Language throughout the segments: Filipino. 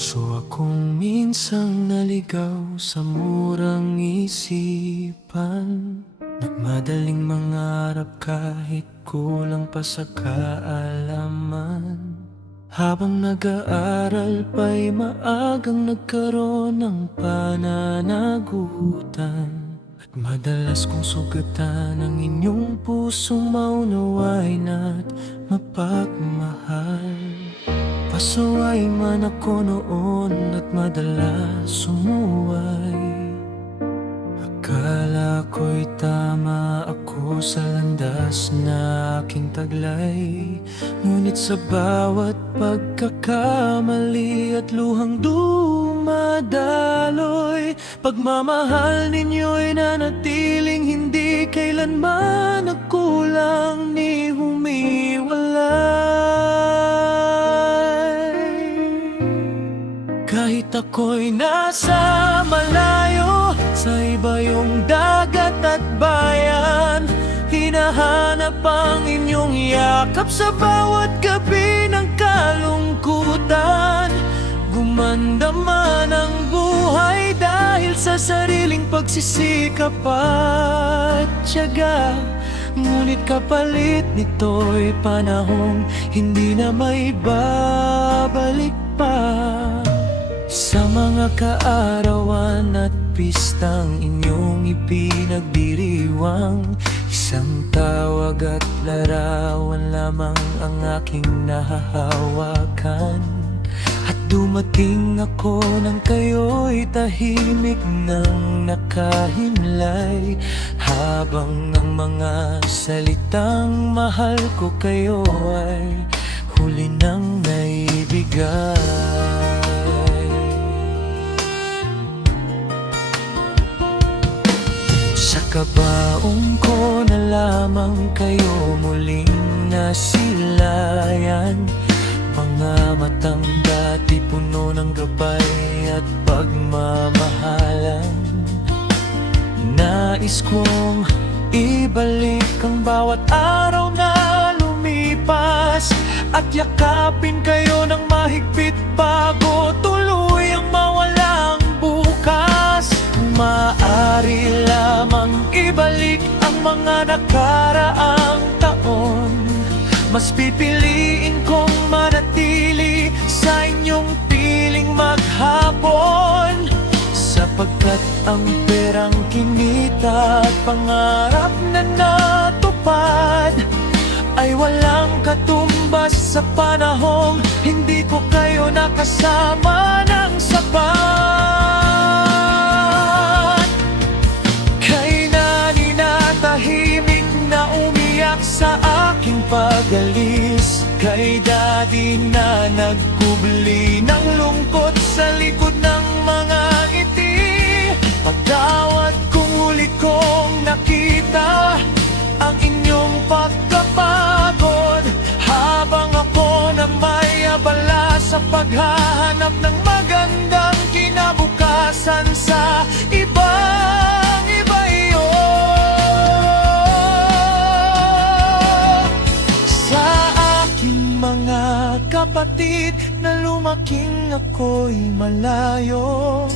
Bunso akong minsang naligaw sa murang isipan, nagmadaling mangarap kahit kulang pa sa kaalaman. Habang nag-aaral pa'y maagang nagkaroon ng pananagutan, at madalas kong sugatan ang inyong pusong maunawain at mapagmahal. Pasaway man ako noon at madalas sumuway, akala ko'y tama ako sa landas na aking taglay. Ngunit sa bawat pagkakamali at luhang dumadaloy, pagmamahal ninyo'y nanatiling hindi kailanman nagkulang ni humiwalay. Kahit ako'y nasa malayo, sa iba yung dagat at bayan, hinahanap ang inyong yakap sa bawat gabi ng kalungkutan. Gumanda man ang buhay dahil sa sariling pagsisikap at tiyaga, ngunit kapalit nito'y panahong hindi na maibabalik pa. Sa mga kaarawan at pistang inyong ipinagdiriwang, isang tawag at larawan lamang ang aking nahahawakan. At dumating ako nang kayo'y tahimik nang nakahimlay, habang ang mga salitang mahal ko kayo ay huli nang naibigay. Sa kabaong ko na lamang kayo muling nasilayan, mga matang dati puno ng gabay at pagmamahalan. Nais kong ibalik ang bawat araw na lumipas, at yakapin kayo ng mahigpit bago tuluyang mawalang bukas. Maaari lamang ibalik ang mga nakaraang taon, mas pipiliin kong manatili sa inyong piling maghapon, sapagkat ang perang kinita at pangarap na natupad ay walang katumbas sa panahong hindi ko kayo nakasama ng sapat. Kay nani na tahimik na umiyak sa aking pag-alis, kay daddy na nagkubli ng lungkot sa likod ng mga ngiti. Pagdawat kong huli kong nakita ang inyong pagkapagod, habang ako na may abala sa paghahanap ng magandang kinabukasan sa ibang iba iyo. Sa aking mga kapatid na lumaking ako'y malayo,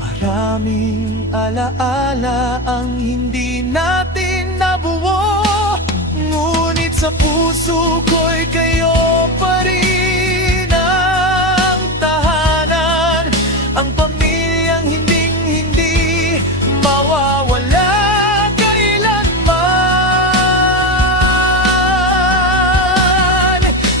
maraming alaala ang hindi natin nabuo, ngunit sa puso ko'y kayo pa rin ang tahanan, ang pamilyang hinding-hindi mawawala kailanman.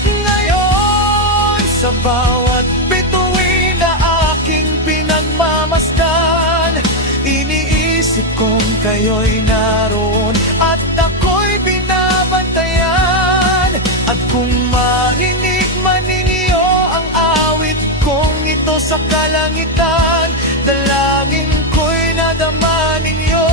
Ngayon sa bawat bituin na aking pinagmamasdan, iniisip kong kayo'y naroon at ako'y binabantayan. At kung marinig man ninyo ang awit kong ito sa kalangitan, dalangin ko'y nadama ninyo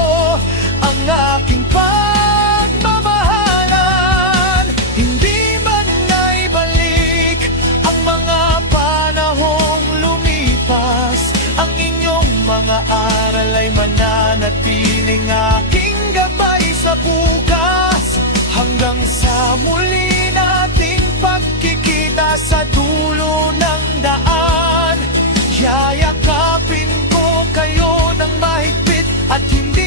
ang aking pagmamahalan. Hindi man naibalik ang mga panahong lumipas, ang inyong mga aral ay mananatiling aking gabay sa bukas, hanggang sa muli nating pagkikita sa dulo ng daan. at hindi